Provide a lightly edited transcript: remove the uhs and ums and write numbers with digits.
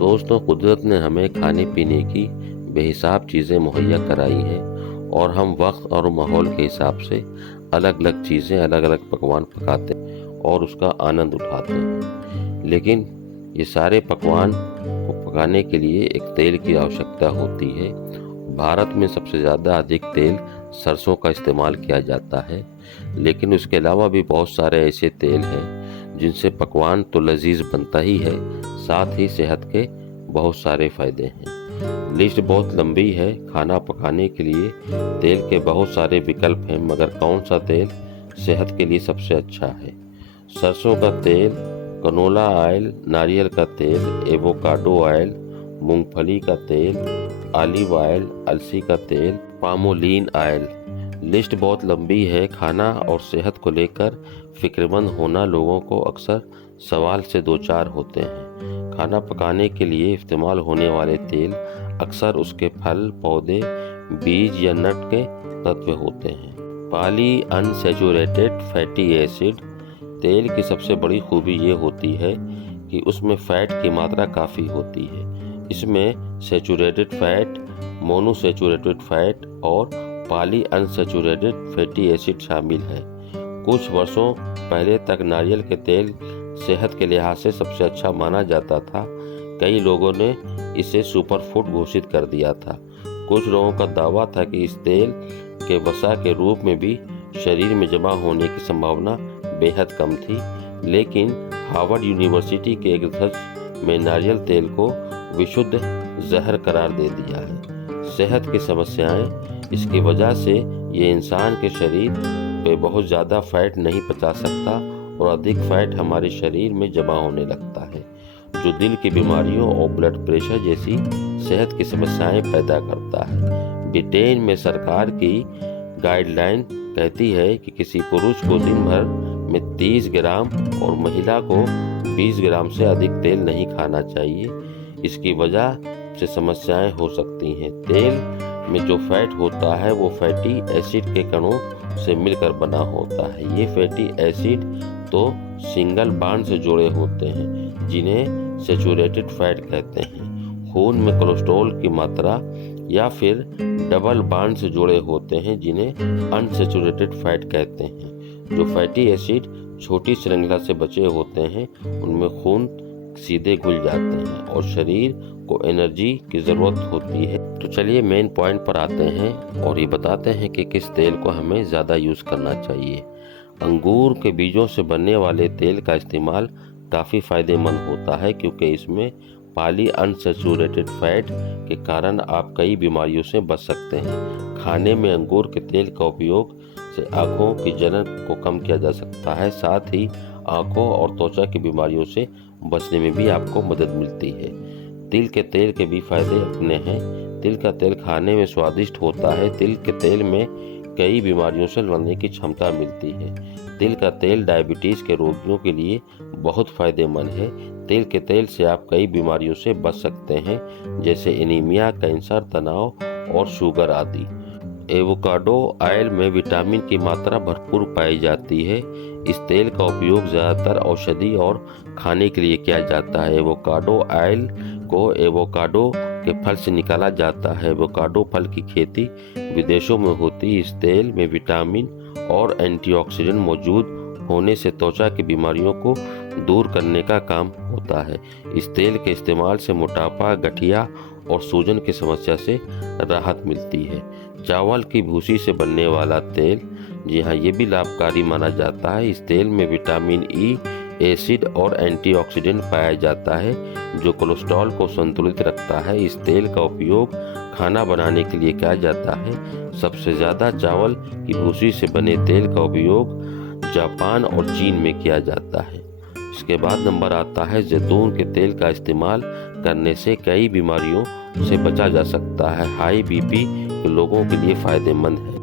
दोस्तों, कुदरत ने हमें खाने पीने की बेहिसाब चीज़ें मुहैया कराई हैं और हम वक्त और माहौल के हिसाब से अलग अलग चीज़ें, अलग अलग पकवान पकाते हैं और उसका आनंद उठाते हैं। लेकिन ये सारे पकवान को पकाने के लिए एक तेल की आवश्यकता होती है। भारत में सबसे ज़्यादा अधिक तेल सरसों का इस्तेमाल किया जाता है, लेकिन उसके अलावा भी बहुत सारे ऐसे तेल हैं जिनसे पकवान तो लजीज बनता ही है, साथ ही सेहत के बहुत सारे फायदे हैं। लिस्ट बहुत लंबी है। खाना पकाने के लिए तेल के बहुत सारे विकल्प हैं, मगर कौन सा तेल सेहत के लिए सबसे अच्छा है? सरसों का तेल, कनोला ऑयल, नारियल का तेल, एवोकाडो ऑयल, मूंगफली का तेल, ऑलिव ऑयल, अलसी का तेल, पामोलिन ऑयल। लिस्ट बहुत लंबी है। खाना और सेहत को लेकर फिक्रमंद होना लोगों को अक्सर सवाल से दो चार होते हैं। खाना पकाने के लिए इस्तेमाल होने वाले तेल अक्सर उसके फल, पौधे, बीज या नट के तत्व होते हैं। पॉली अनसैचुरेटेड फैटी एसिड तेल की सबसे बड़ी खूबी ये होती है कि उसमें फैट की मात्रा काफ़ी होती है। इसमें सैचुरेटेड फैट, मोनोसैचुरेटेड फैट और पॉली अनसैचुरेटेड फैटी एसिड शामिल है। कुछ वर्षों पहले तक नारियल के तेल सेहत के लिहाज से सबसे अच्छा माना जाता था। कई लोगों ने इसे सुपरफूड घोषित कर दिया था। कुछ लोगों का दावा था कि इस तेल के वसा के रूप में भी शरीर में जमा होने की संभावना बेहद कम थी, लेकिन हार्वर्ड यूनिवर्सिटी के एक रिसर्च में नारियल तेल को विशुद्ध जहर करार दे दिया है। सेहत की समस्याएं इसकी वजह से ये इंसान के शरीर पे बहुत ज़्यादा फैट नहीं पचा सकता और अधिक फैट हमारे शरीर में जमा होने लगता है, जो दिल की बीमारियों और ब्लड प्रेशर जैसी सेहत की समस्याएं पैदा करता है। ब्रिटेन में सरकार की गाइडलाइन कहती है कि किसी पुरुष को दिन भर में 30 ग्राम और महिला को 20 ग्राम से अधिक तेल नहीं खाना चाहिए। इसकी वजह से समस्याएं हो सकती हैं। तेल में जो फैट होता है वो फैटी एसिड के कणों से मिलकर बना होता है। ये फैटी एसिड तो सिंगल बॉन्ड से जुड़े होते हैं, जिन्हें सैचुरेटेड फैट कहते हैं। खून में कोलेस्ट्रॉल की मात्रा या फिर डबल बॉन्ड से जुड़े होते हैं, जिन्हें अनसैचुरेटेड फैट कहते हैं। जो फैटी एसिड छोटी श्रृंखला से बचे होते हैं, उनमें खून सीधे घुल जाते हैं और शरीर को एनर्जी की ज़रूरत होती है। तो चलिए मेन पॉइंट पर आते हैं और ये बताते हैं कि किस तेल को हमें ज़्यादा यूज़ करना चाहिए। अंगूर के बीजों से बनने वाले तेल का इस्तेमाल काफ़ी फ़ायदेमंद होता है, क्योंकि इसमें पॉली अनसैचुरेटेड फैट के कारण आप कई बीमारियों से बच सकते हैं। खाने में अंगूर के तेल का उपयोग से आँखों की जलन को कम किया जा सकता है। साथ ही आँखों और त्वचा की बीमारियों से बचने में भी आपको मदद मिलती है। तिल के तेल के भी फायदे अपने हैं। तिल का तेल खाने में स्वादिष्ट होता है। तिल के तेल में कई बीमारियों से लड़ने की क्षमता मिलती है। तिल का तेल डायबिटीज़ के रोगियों के लिए बहुत फायदेमंद है। तिल के तेल से आप कई बीमारियों से बच सकते हैं, जैसे एनीमिया, कैंसर, तनाव और शुगर आदि। एवोकाडो ऑयल में विटामिन की मात्रा भरपूर पाई जाती है। इस तेल का उपयोग ज़्यादातर औषधि और खाने के लिए किया जाता है। एवोकाडो ऑयल को एवोकाडो के फल से निकाला जाता है। एवोकाडो फल की खेती विदेशों में होती है। इस तेल में विटामिन और एंटीऑक्सीडेंट मौजूद होने से त्वचा की बीमारियों को दूर करने का काम होता है। इस तेल के इस्तेमाल से मोटापा, गठिया और सूजन की समस्या से राहत मिलती है। चावल की भूसी से बनने वाला तेल, जी हाँ, ये भी लाभकारी माना जाता है। इस तेल में विटामिन ई, एसिड और एंटीऑक्सीडेंट पाया जाता है, जो कोलेस्ट्रॉल को संतुलित रखता है। इस तेल का उपयोग खाना बनाने के लिए किया जाता है। सबसे ज़्यादा चावल की भूसी से बने तेल का उपयोग जापान और चीन में किया जाता है। इसके बाद नंबर आता है जैतून के तेल का इस्तेमाल करने से कई बीमारियों से बचा जा सकता है। हाई बीपी के लोगों के लिए फ़ायदेमंद है।